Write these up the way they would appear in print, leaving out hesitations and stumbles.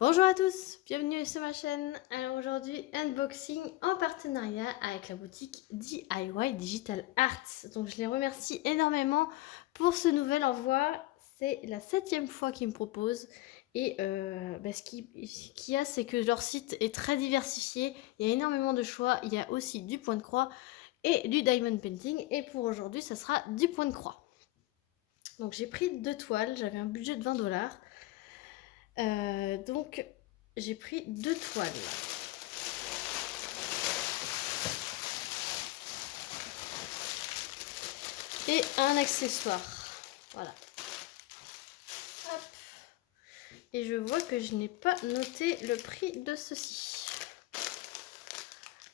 Bonjour à tous, bienvenue sur ma chaîne. Alors aujourd'hui, unboxing en partenariat avec la boutique DIY Digital Arts. Donc je les remercie énormément pour ce nouvel envoi. C'est la 7e fois qu'ils me proposent. Et ce qu'il y a, c'est que leur site est très diversifié. Il y a énormément de choix. Il y a aussi du point de croix et du diamond painting. Et pour aujourd'hui, ça sera du point de croix. Donc j'ai pris 2 toiles, j'avais un budget de 20 $. Donc j'ai pris 2 toiles. Et un accessoire. Voilà. Hop. Et je vois que je n'ai pas noté le prix de ceci.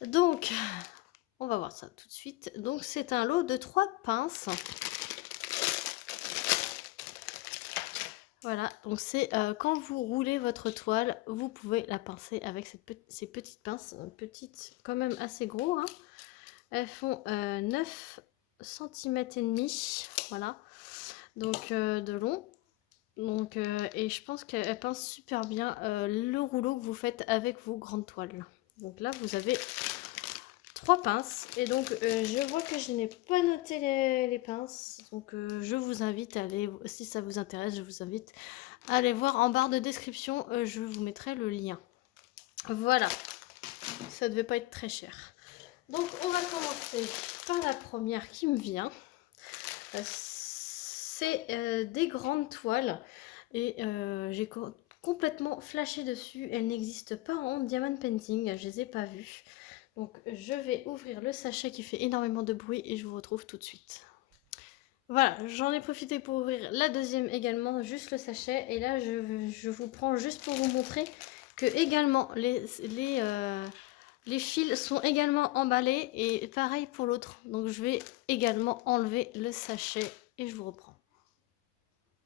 Donc, on va voir ça tout de suite. Donc c'est un lot de 3 pinces. Voilà, donc c'est quand vous roulez votre toile, vous pouvez la pincer avec ces petites pinces, petites quand même assez gros, hein. Elles font 9 cm et demi, voilà, donc de long. Donc, et je pense qu'elle pince super bien le rouleau que vous faites avec vos grandes toiles. Donc là, vous avez 3 pinces. Et donc, je vois que je n'ai pas noté les pinces. Donc, je vous invite à aller, si ça vous intéresse, je vous invite à aller voir en barre de description. Je vous mettrai le lien. Voilà. Ça devait pas être très cher. Donc, on va commencer par la première qui me vient. C'est des grandes toiles. Et j'ai complètement flashé dessus. Elles n'existent pas en diamond painting. Je les ai pas vues. Donc je vais ouvrir le sachet qui fait énormément de bruit et je vous retrouve tout de suite. Voilà, j'en ai profité pour ouvrir la deuxième également, juste le sachet. Et là, je vous prends juste pour vous montrer que également les fils sont également emballés. Et pareil pour l'autre. Donc je vais également enlever le sachet et je vous reprends.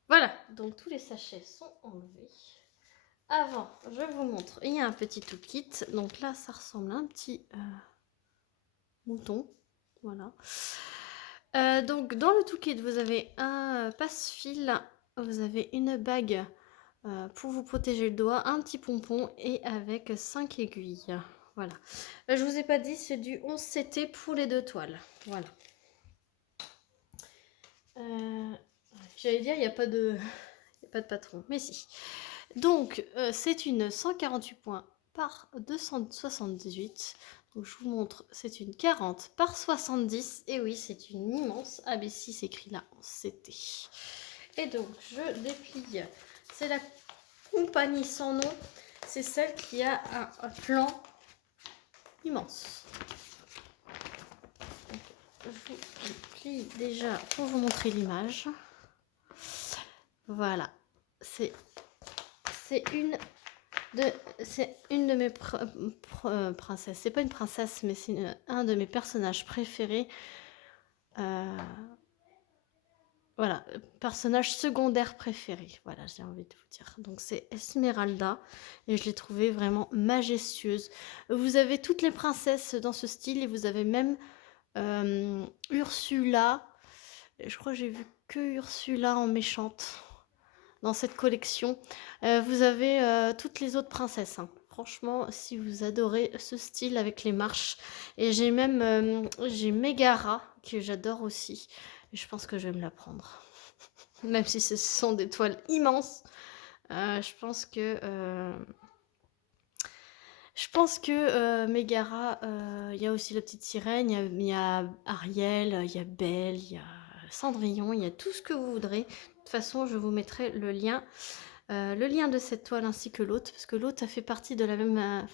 Voilà, donc tous les sachets sont enlevés. Avant, je vous montre, il y a un petit toolkit. Donc là, ça ressemble à un petit mouton. Voilà. Donc dans le toolkit, vous avez un passe-fil, vous avez une bague pour vous protéger le doigt, un petit pompon et avec 5 aiguilles. Voilà. Je vous ai pas dit, c'est du 11 CT pour les 2 toiles. Voilà. J'allais dire, il n'y a pas de patron, mais si. Donc, c'est une 148 points par 278. Donc, je vous montre, c'est une 40 par 70. Et oui, c'est une immense AB6 écrit là en CT. Et donc, je déplie. C'est la compagnie sans nom. C'est celle qui a un plan immense. Donc, je vous plie déjà pour vous montrer l'image. Voilà. C'est une de mes princesses. C'est pas une princesse, mais c'est un de mes personnages préférés. Voilà, personnage secondaire préféré. Voilà, j'ai envie de vous dire. Donc c'est Esmeralda et je l'ai trouvée vraiment majestueuse. Vous avez toutes les princesses dans ce style et vous avez même Ursula. Je crois que j'ai vu que Ursula en méchante dans cette collection. Vous avez toutes les autres princesses, hein. Franchement, si vous adorez ce style avec les marches. Et j'ai même j'ai Megara que j'adore aussi. Et je pense que je vais me la prendre. Même si ce sont des toiles immenses. Je pense que Megara, il y a aussi la petite sirène, il y a Ariel, il y a Belle, il y a Cendrillon, il y a tout ce que vous voudrez. De toute façon, je vous mettrai le lien de cette toile ainsi que l'autre, parce que l'autre, ça fait partie de la même,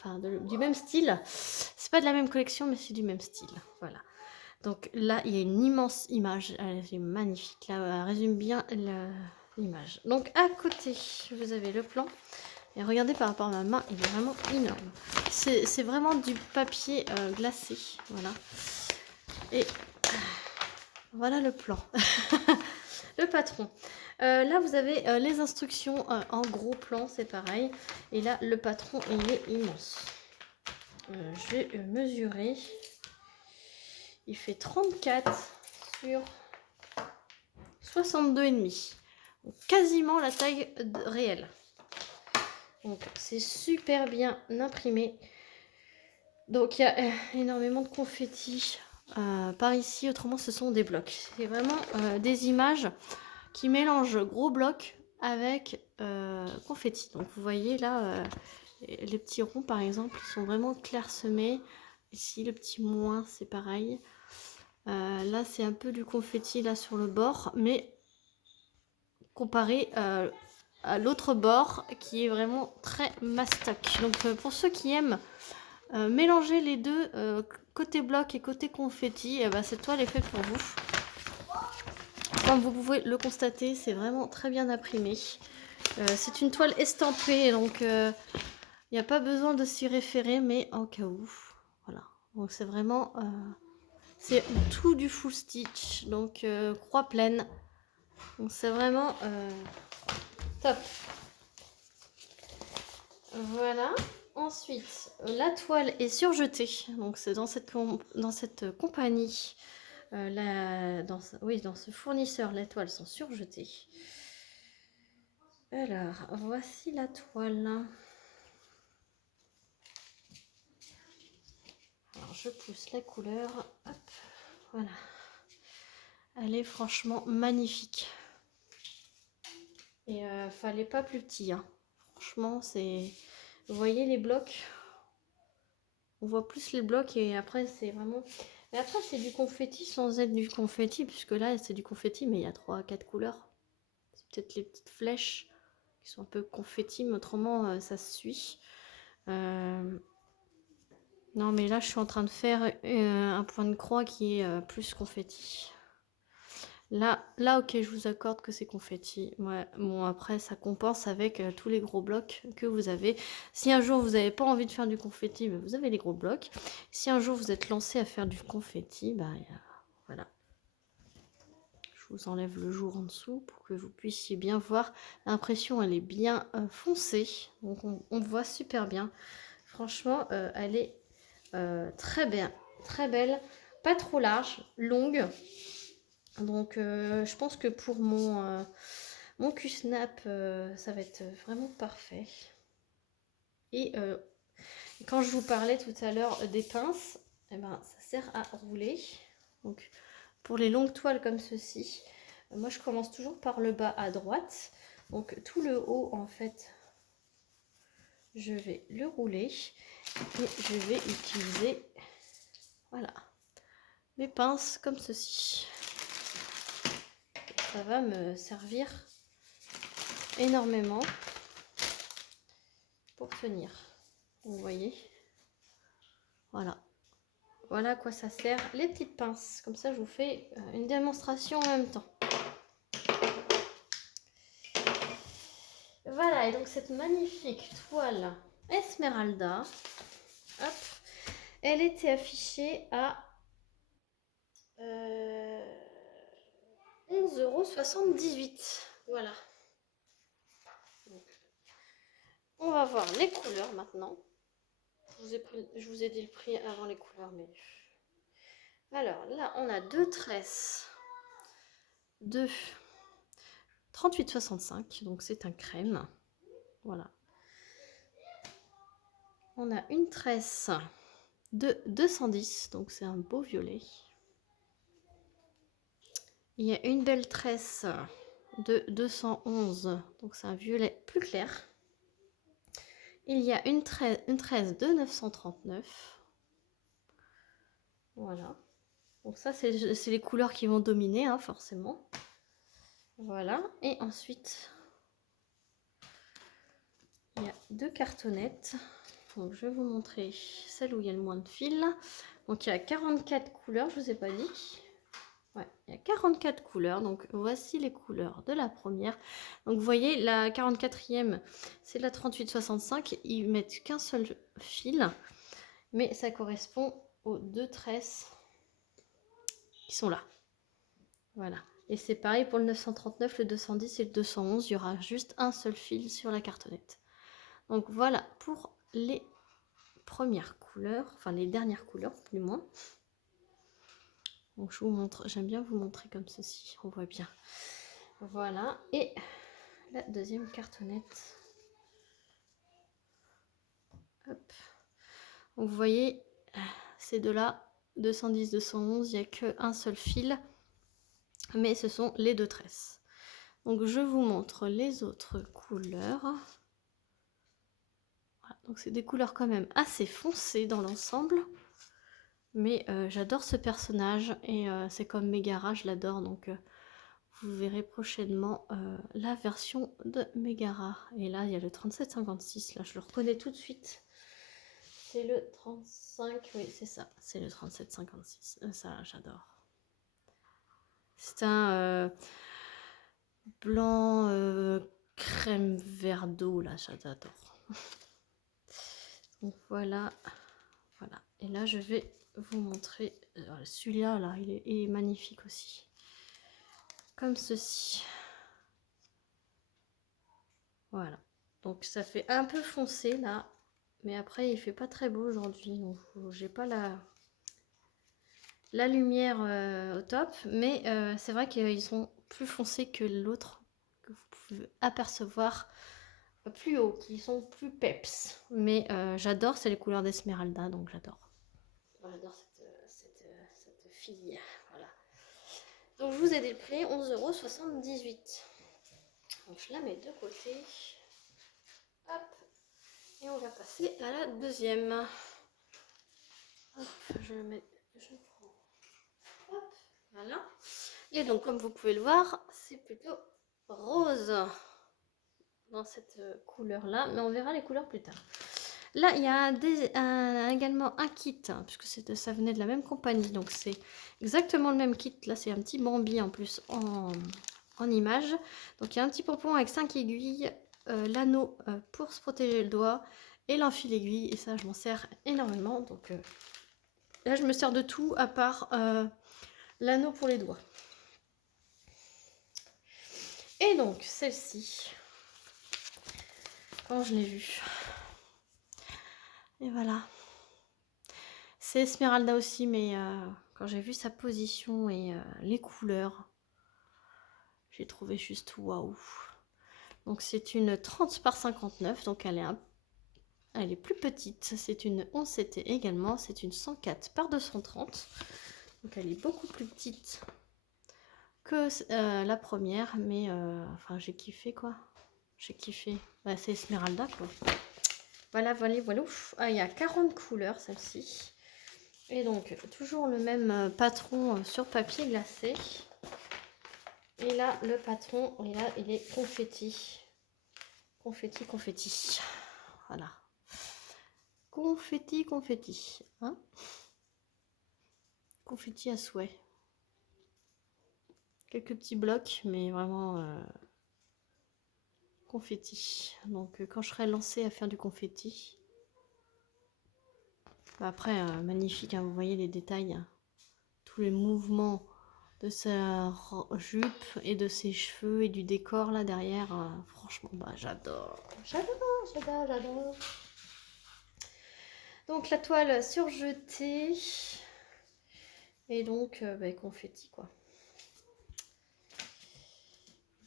du même style. C'est pas de la même collection, mais c'est du même style. Voilà. Donc là, il y a une immense image. Elle est magnifique. Là, elle résume bien l'image. Donc à côté, vous avez le plan. Et regardez par rapport à ma main, il est vraiment énorme. C'est vraiment du papier glacé. Voilà. Et voilà le plan. Le patron. Là, vous avez les instructions en gros plan, c'est pareil. Et là, le patron, il est immense. Je vais mesurer. Il fait 34 sur 62,5. Donc, quasiment la taille réelle. Donc c'est super bien imprimé. Donc il y a énormément de confettis par ici, autrement ce sont des blocs. C'est vraiment des images qui mélangent gros blocs avec confettis. Donc vous voyez là, les petits ronds par exemple, ils sont vraiment clairsemés. Ici le petit moins c'est pareil. Là c'est un peu du confetti là sur le bord, mais comparé à l'autre bord qui est vraiment très mastoc. Donc pour ceux qui aiment mélanger les deux, côté bloc et côté confetti, et ben, cette toile est faite pour vous. Comme vous pouvez le constater, c'est vraiment très bien imprimé. C'est une toile estampée, donc il n'y a pas besoin de s'y référer, mais en cas où. Voilà. Donc c'est vraiment c'est tout du full stitch, donc croix pleine. Donc c'est vraiment top. Voilà. Ensuite, la toile est surjetée. Donc c'est dans cette compagnie. Dans ce fournisseur, les toiles sont surjetées. Alors, voici la toile. Alors, je pousse la couleur. Hop, voilà. Elle est franchement magnifique. Et fallait pas plus petit. Hein. Franchement, c'est... Vous voyez les blocs? On voit plus les blocs et après, c'est vraiment... Mais après, c'est du confetti sans être du confetti, puisque là, c'est du confetti, mais il y a 3-4 couleurs. C'est peut-être les petites flèches qui sont un peu confetti, mais autrement, ça se suit. Non, mais là, je suis en train de faire un point de croix qui est plus confetti. Là, ok, je vous accorde que c'est confetti. Ouais, bon, après, ça compense avec tous les gros blocs que vous avez. Si un jour, vous n'avez pas envie de faire du confetti, bah, vous avez les gros blocs. Si un jour, vous êtes lancé à faire du confetti, bah, voilà. Je vous enlève le jour en dessous pour que vous puissiez bien voir. L'impression, elle est bien foncée. Donc, on voit super bien. Franchement, elle est très bien, très belle. Pas trop large, longue. Donc, je pense que pour mon Q-Snap, ça va être vraiment parfait. Et quand je vous parlais tout à l'heure des pinces, eh ben, ça sert à rouler. Donc, pour les longues toiles comme ceci, moi je commence toujours par le bas à droite. Donc, tout le haut, en fait, je vais le rouler. Et je vais utiliser, voilà, mes pinces comme ceci. Ça va me servir énormément pour tenir. Vous voyez, voilà. Voilà à quoi ça sert, les petites pinces. Comme ça, je vous fais une démonstration en même temps. Voilà, et donc cette magnifique toile Esmeralda, hop, elle était affichée à 11,78 €. Voilà. Donc, on va voir les couleurs maintenant. Je vous ai dit le prix avant les couleurs, mais... Alors, là, on a deux tresses de 38,65, donc c'est un crème. Voilà. On a une tresse de 210, donc c'est un beau violet. Il y a une belle tresse de 211, donc c'est un violet plus clair. Il y a une tresse de 939. Voilà. Donc ça, c'est les couleurs qui vont dominer, hein, forcément. Voilà. Et ensuite, il y a deux cartonnettes. Donc je vais vous montrer celle où il y a le moins de fils. Donc il y a 44 couleurs, je ne vous ai pas dit. Ouais, il y a 44 couleurs, donc voici les couleurs de la première. Donc vous voyez, la 44e, c'est la 38,65. Ils mettent qu'un seul fil, mais ça correspond aux deux tresses qui sont là. Voilà. Et c'est pareil pour le 939, le 210 et le 211. Il y aura juste un seul fil sur la cartonnette. Donc voilà pour les premières couleurs, enfin les dernières couleurs, du moins. Donc je vous montre, j'aime bien vous montrer comme ceci, on voit bien. Voilà, et la deuxième cartonnette. Hop. Donc vous voyez, ces deux-là, 210, 211, il n'y a qu'un seul fil, mais ce sont les deux tresses. Donc je vous montre les autres couleurs. Voilà, donc c'est des couleurs quand même assez foncées dans l'ensemble. Mais j'adore ce personnage et c'est comme Megara, je l'adore. Donc vous verrez prochainement la version de Megara. Et là, il y a le 3756. Là, je le reconnais tout de suite. C'est le 35. Oui, c'est ça. C'est le 3756. Ça, j'adore. C'est un blanc crème vert d'eau. Là, j'adore. Donc voilà. Voilà. Et là, je vais vous montrer celui-là. Là, il est magnifique aussi. Comme ceci. Voilà. Donc ça fait un peu foncé là. Mais après, il fait pas très beau aujourd'hui. Donc j'ai pas la lumière au top. Mais c'est vrai qu'ils sont plus foncés que l'autre. Que vous pouvez apercevoir plus haut. Qui sont plus peps. Mais j'adore. C'est les couleurs d'Esmeralda. Donc j'adore. J'adore cette fille. Voilà. Donc je vous ai dit le prix, 11,78 €. Donc je la mets de côté. Hop. Et on va passer à la deuxième. Hop, je le mets. Je prends. Hop, voilà. Et donc comme vous pouvez le voir, c'est plutôt rose dans cette couleur là. Mais on verra les couleurs plus tard. Là, il y a également un kit, hein, puisque ça venait de la même compagnie. Donc, c'est exactement le même kit. Là, c'est un petit Bambi en plus en image. Donc, il y a un petit pompon avec 5 aiguilles, l'anneau pour se protéger le doigt et l'enfil aiguille. Et ça, je m'en sers énormément. Donc, là, je me sers de tout à part l'anneau pour les doigts. Et donc, celle-ci, quand je l'ai vue. Et voilà. C'est Esmeralda aussi, mais quand j'ai vu sa position et les couleurs, j'ai trouvé juste waouh. Donc c'est une 30 par 59, donc elle est plus petite. C'est une 11 CT également, c'est une 104 par 230. Donc elle est beaucoup plus petite que la première, mais enfin j'ai kiffé quoi. J'ai kiffé. Bah, c'est Esmeralda quoi. Voilà, voilà, voilà. Ah, il y a 40 couleurs celle-ci. Et donc, toujours le même patron sur papier glacé. Et là, le patron, et là, il est confetti. Confetti, confetti. Voilà. Confetti, confetti. Hein, confetti à souhait. Quelques petits blocs, mais vraiment confetti. Donc, quand je serai lancée à faire du confetti. Bah, après, magnifique, hein, vous voyez les détails. Hein, tous les mouvements de sa jupe et de ses cheveux et du décor là derrière. Franchement, bah j'adore. J'adore, j'adore, j'adore. Donc la toile surjetée. Et donc, bah, confetti quoi.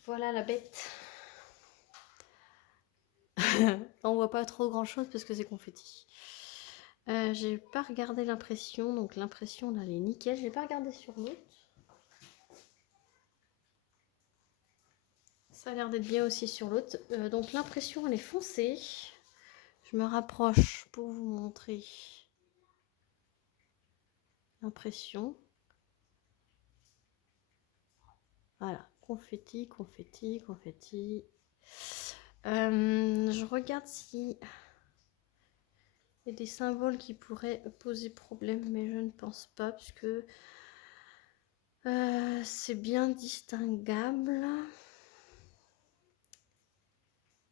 Voilà la bête. On voit pas trop grand chose parce que c'est confetti. J'ai pas regardé l'impression. Donc l'impression là elle est nickel. J'ai pas regardé sur l'autre. Ça a l'air d'être bien aussi sur l'autre. Donc l'impression elle est foncée. Je me rapproche pour vous montrer l'impression. Voilà, confetti, confetti, confetti. Je regarde si il y a des symboles qui pourraient poser problème, mais je ne pense pas, puisque c'est bien distinguable.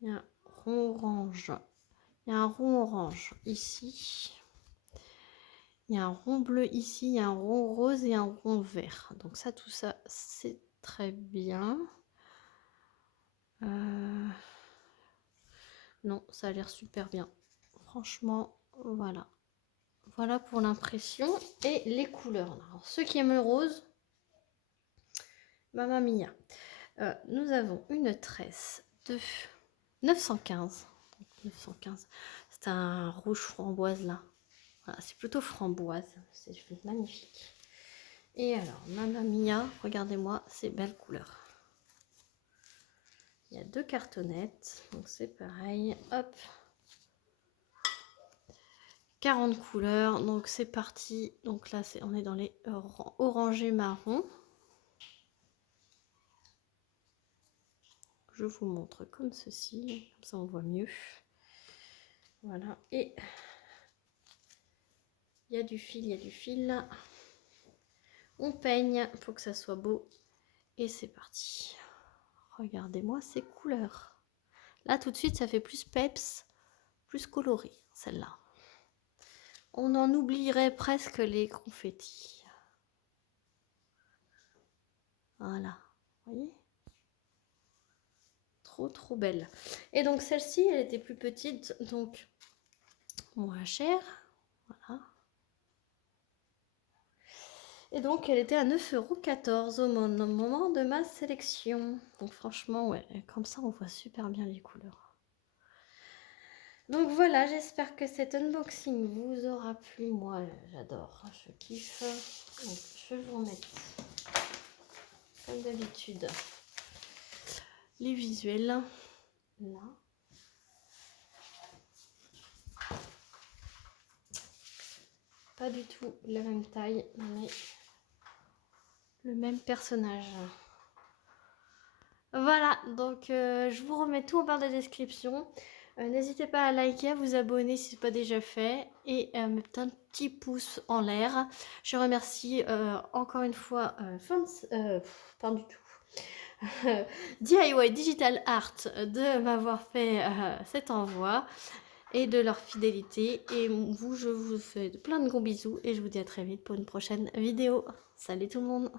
Il y a un rond orange. Il y a un rond orange ici. Il y a un rond bleu ici. Il y a un rond rose et un rond vert. Donc ça, tout ça, c'est très bien. Non, ça a l'air super bien. Franchement, voilà. Voilà pour l'impression et les couleurs. Alors, ceux qui aiment le rose, Mamma Mia. Nous avons une tresse de 915. 915. C'est un rouge framboise là. Voilà, c'est plutôt framboise. C'est magnifique. Et alors, Mamma Mia, regardez-moi ces belles couleurs. Il y a 2 cartonnettes, donc c'est pareil. Hop. 40 couleurs, donc c'est parti. Donc là, on est dans les orangés marron. Je vous montre comme ceci, comme ça on voit mieux. Voilà, et il y a du fil, il y a du fil. On peigne, il faut que ça soit beau. Et c'est parti. Regardez-moi ces couleurs. Là, tout de suite, ça fait plus peps, plus coloré, celle-là. On en oublierait presque les confettis. Voilà, vous voyez ? Trop belle. Et donc celle-ci, elle était plus petite, donc moins chère. Voilà. Et donc elle était à 9,14 € au moment de ma sélection. Donc franchement, ouais, comme ça on voit super bien les couleurs. Donc voilà, j'espère que cet unboxing vous aura plu. Moi, j'adore, je kiffe. Donc je vais vous remettre, comme d'habitude, les visuels là. Pas du tout la même taille, mais le même personnage. Voilà, donc je vous remets tout en barre de description. N'hésitez pas à liker, à vous abonner si ce n'est pas déjà fait et à mettre un petit pouce en l'air. Je remercie encore une fois pas du tout. DIY Digital Art de m'avoir fait cet envoi et de leur fidélité. Et vous, je vous fais plein de gros bisous et je vous dis à très vite pour une prochaine vidéo. Salut tout le monde!